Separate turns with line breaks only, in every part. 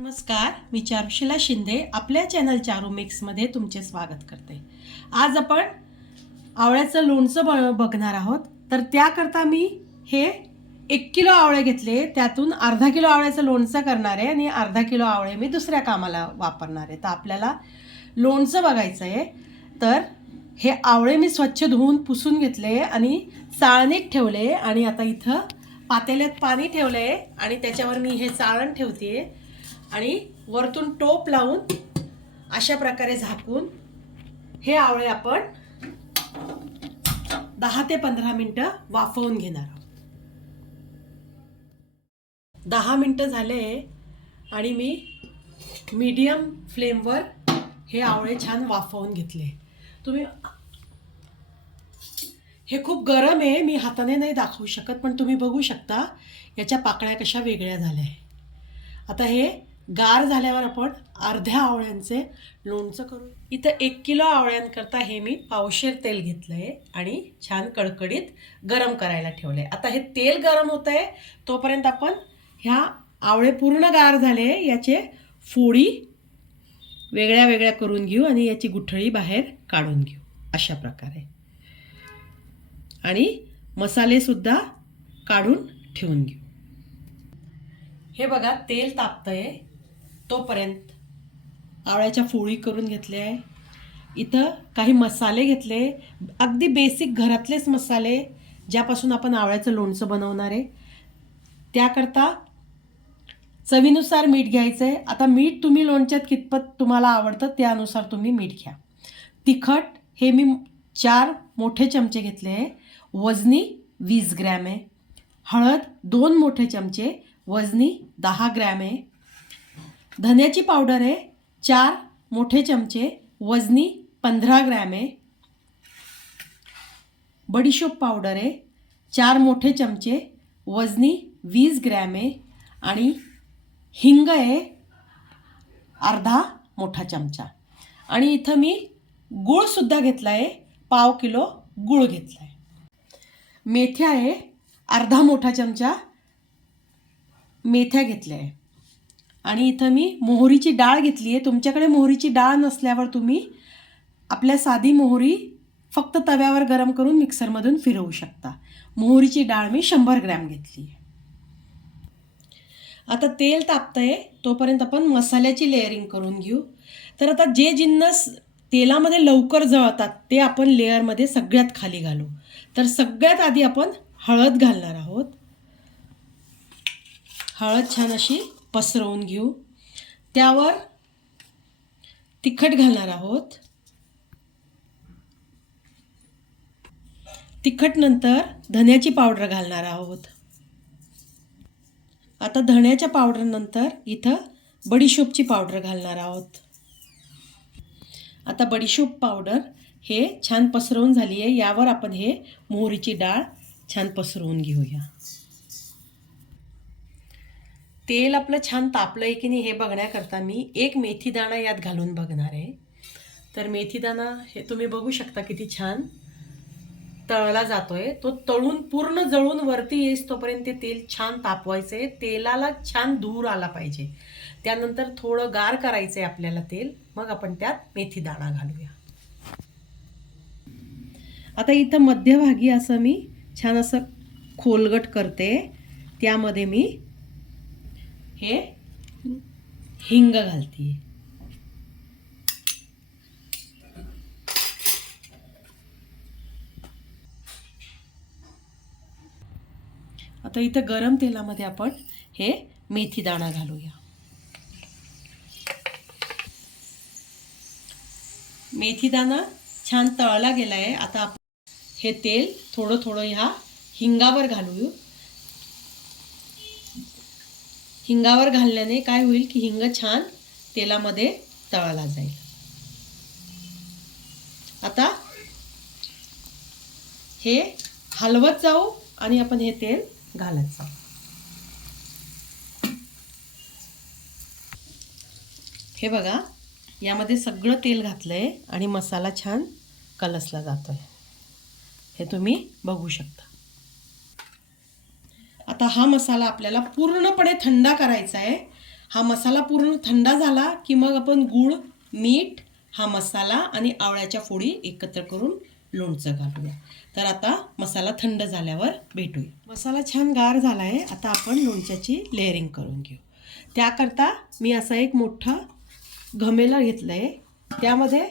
नमस्कार मी चारुशिला शिंदे आपल्या चॅनल चारू मिक्समध्ये तुमचे स्वागत करते. आज आपण आवळ्याचं लोणचं ब बघणार आहोत. तर त्याकरता मी हे एक किलो आवळे घेतले त्यातून अर्धा किलो आवळ्याचं लोणचं करणार आहे आणि अर्धा किलो आवळे मी दुसऱ्या कामाला वापरणार आहे. तर आपल्याला लोणचं बघायचं आहे तर हे आवळे मी स्वच्छ धुवून पुसून घेतले आणि चाळणीत ठेवले आणि आता इथं पातेल्यात पाणी ठेवलं आहे आणि त्याच्यावर मी हे चाळण ठेवते आणि वरतून टोप लावून अशा प्रकारे झाकून हे आवळे आपण दहा ते पंधरा मिनटं वाफवून घेणार आहोत. दहा मिनटं झाले आणि मी मीडियम फ्लेमवर हे आवळे छान वाफवून घेतले. तुम्ही हे खूप गरम आहे मी हाताने नाही दाखवू शकत पण तुम्ही बघू शकता याच्या पाकळ्या कशा वेगळ्या झाल्या आहे आता हे गार झाल्यावर आपण अर्ध्या आवळ्यांचे लोणचं करू. इथं एक किलो आवळ्यांकरता हे मी पावशेर तेल घेतलं आहे आणि छान कडकडीत गरम करायला ठेवलं आहे आता हे तेल गरम होतं आहे तोपर्यंत आपण ह्या आवळे पूर्ण गार झाले याचे फोडी वेगळ्या वेगळ्या करून घेऊ आणि याची गुठळी बाहेर काढून घेऊ. अशा प्रकारे. आणि मसालेसुद्धा काढून ठेवून घेऊ. हे बघा तेल तापतं आहे तोपर्यंत आवळ्याच्या फोळी करून घेतल्या. आहे इथं काही मसाले घेतले. अगदी बेसिक घरातलेच मसाले ज्यापासून आपण आवळ्याचं लोणचं बनवणार आहे. त्याकरता चवीनुसार मीठ घ्यायचं आहे आता मीठ तुम्ही लोणच्यात कितपत तुम्हाला आवडतं त्यानुसार तुम्ही मीठ घ्या. तिखट हे मी चार मोठे चमचे घेतले आहे. वजनी वीस ग्रॅम आहे. हळद दोन मोठे चमचे वजनी दहा ग्रॅम आहे. धन्याची पावडर आहे चार मोठे चमचे वजनी पंधरा ग्रॅम आहे. बडीशोप पावडर आहे चार मोठे चमचे वजनी वीस ग्रॅम आहे आणि हिंग आहे अर्धा मोठा चमचा. आणि इथं मी गूळसुद्धा घेतला आहे पाव किलो गूळ घेतला आहे मेथ्या आहे अर्धा मोठा चमचा मेथ्या घेतल्या आहे. आणि इथं मी मोहरीची डाळ घेतली आहे. तुमच्याकडे मोहरीची डाळ नसल्यावर तुम्ही आपल्या साधी मोहरी फक्त तव्यावर गरम करून मिक्सरमधून फिरवू शकता. मोहरीची डाळ मी शंभर ग्रॅम घेतली आहे. आता तेल तापतं आहे तोपर्यंत आपण मसाल्याची लेअरिंग करून घेऊ. तर आता जे जिन्नस तेलामध्ये लवकर जळतात ते आपण लेअरमध्ये सगळ्यात खाली घालू. तर सगळ्यात आधी आपण हळद घालणार आहोत. हळद छान अशी पसरवून घेऊ. त्यावर तिखट घालणार आहोत. तिखट नंतर धन्याची पावडर घालणार आहोत. आता धण्याच्या पावडरनंतर इथं बडीशोपची पावडर घालणार आहोत. आता बडीशोप पावडर हे छान पसरवून झाली आहे यावर आपण हे मोहरीची डाळ छान पसरवून घेऊया. तेल आपलं छान तापलं आहे की नाही हे बघण्याकरता मी एक मेथीदाणा यात घालून बघणार आहे. तर मेथीदाणा हे तुम्ही बघू शकता किती छान तळला जातोय. तो तळून पूर्ण जळून वरती येईस तोपर्यंत ते तेल छान तापवायचं आहे तेलाला छान धूर आला पाहिजे. त्यानंतर थोडं गार करायचं आहे आपल्याला तेल. मग आपण त्यात मेथी दाणा घालूया. आता इथं मध्यभागी असं मी छान असं खोलगट करते. त्यामध्ये मी हे हिंग घालते आता इथं गरम तेलामध्ये आपण हे मेथी दाणा घालूया. मेथी दाणा छान तळला गेला आहे आता आपण हे तेल थोडं थोडं ह्या हिंगावर घालूया. हिंगावर घालल्याने काय होईल की हिंग छान तेलामध्ये तळला जाईल. आता हे हलवत जाऊ आणि आपण हे तेल घालत जाऊ. हे बघा यामध्ये सगळं तेल घातलंय आणि मसाला छान कलसला जातोय. हे तुम्ही बघू शकता. आता हा मसाला आपल्याला पूर्णपणे थंडा करायचा आहे. हा मसाला पूर्ण थंडा झाला की मग आपण गूळ मीठ हा मसाला आणि आवळ्याच्या फोडी एकत्र करून लोणचं घालूया. तर आता मसाला थंड झाल्यावर भेटूया. मसाला छान गार झाला आहे आता आपण लोणच्याची लेअरिंग करून घेऊ. त्याकरता मी असा एक मोठा घमेला घेतलं आहे त्यामध्ये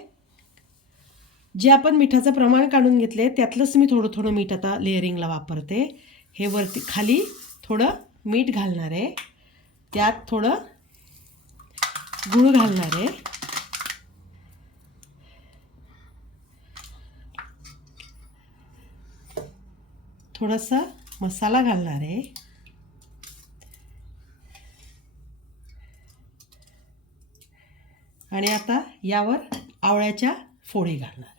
जे आपण मिठाचं प्रमाण काढून घेतले त्यातलंच मी थोडं थोडं मीठ आता लेअरिंगला वापरते. हे वरती खाली थोडं मीठ घालणार आहे. त्यात थोडं गूळ घालणार आहे. थोडासा मसाला घालणार आहे. आणि आता यावर आवळ्याच्या फोडी घालणार.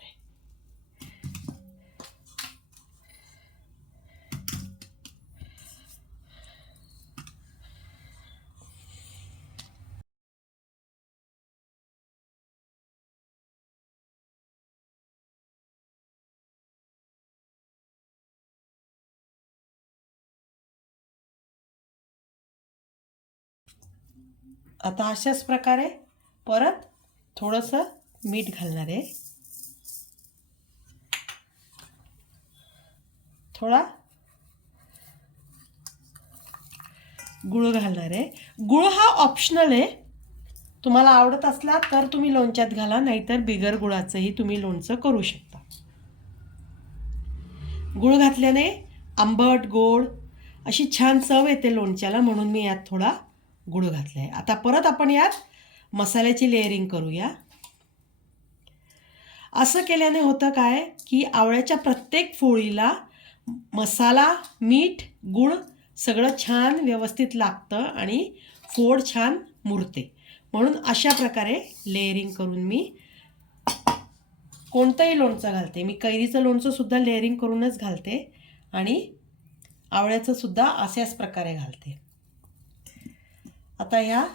आता अशाच प्रकारे परत थोडंसं मीठ घालणार आहे. थोडा गुळ घालणार आहे. गुळ हा ऑप्शनल आहे. तुम्हाला आवडत असला तर तुम्ही लोणच्यात घाला नाहीतर बिगर गुळाचंही तुम्ही लोणचं करू शकता. गुळ घातल्याने आंबट गोड अशी छान चव येते लोणच्याला म्हणून मी यात थोडा गुळ घातला आहे आता परत आपण यात मसाल्याची लेअरिंग करूया. असं केल्याने होतं काय की आवळ्याच्या प्रत्येक फोळीला मसाला मीठ गुळ सगळं छान व्यवस्थित लागतं आणि फोड छान मुरते. म्हणून अशा प्रकारे लेअरिंग करून मी कोणतंही लोणचं घालते. मी कैरीचं लोणचंसुद्धा लेअरिंग करूनच घालते आणि आवळ्याचंसुद्धा अशाच प्रकारे घालते. आता या.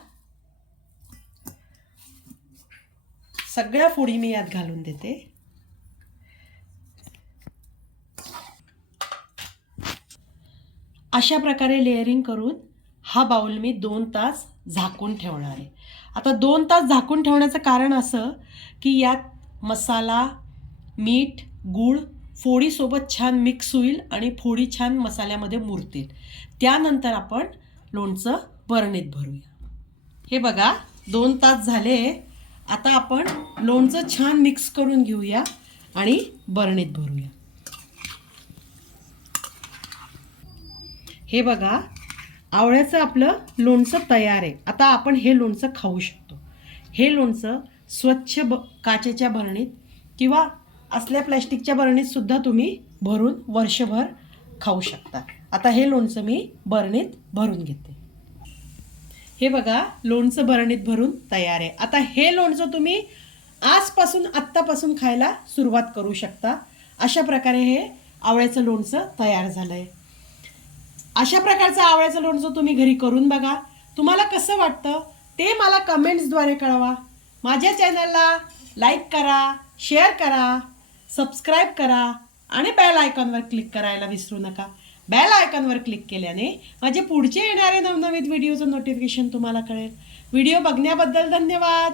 सगळ्या फोडी मी यात घालून देते. अशा प्रकारे लेअरिंग करून हा बाउल मी दोन तास झाकून ठेवणार आहे. आता दोन तास झाकून ठेवण्याचं कारण असं की यात मसाला मीठ गूळ फोडीसोबत छान मिक्स होईल आणि फोडी छान मसाल्यामध्ये मुरतील. त्यानंतर आपण लोणचं बरणीत भरूया. हे बघा दोन तास झाले. आता आपण लोणचं छान मिक्स करून घेऊया आणि बरणीत भरूया. हे बघा आवळ्याचं आपलं लोणचं तयार आहे. आता आपण हे लोणचं खाऊ शकतो. हे लोणचं स्वच्छ ब काचेच्या बरणीत किंवा असल्या प्लॅस्टिकच्या बरणीतसुद्धा तुम्ही भरून वर्षभर खाऊ शकता. आता हे लोणचं मी बरणीत भरून घेते. हे बघा लोणचं बरणीत भरून तयार आहे. आता हे लोणचं तुम्ही आजपासून आत्तापासून खायला सुरुवात करू शकता. अशा प्रकारे हे आवळ्याचं लोणचं तयार झालं आहे अशा प्रकारचं आवळ्याचं लोणचं तुम्ही घरी करून बघा. तुम्हाला कसं वाटतं ते मला कमेंट्सद्वारे कळवा. माझ्या चॅनलला लाईक करा शेअर करा सबस्क्राईब करा आणि बेल आयकॉनवर क्लिक करायला विसरू नका. बेल आयकॉनवर क्लिक केल्याने माझे पुढचे येणारे नवनवीन व्हिडिओचं नोटिफिकेशन तुम्हाला कळेल. व्हिडिओ बघण्याबद्दल धन्यवाद!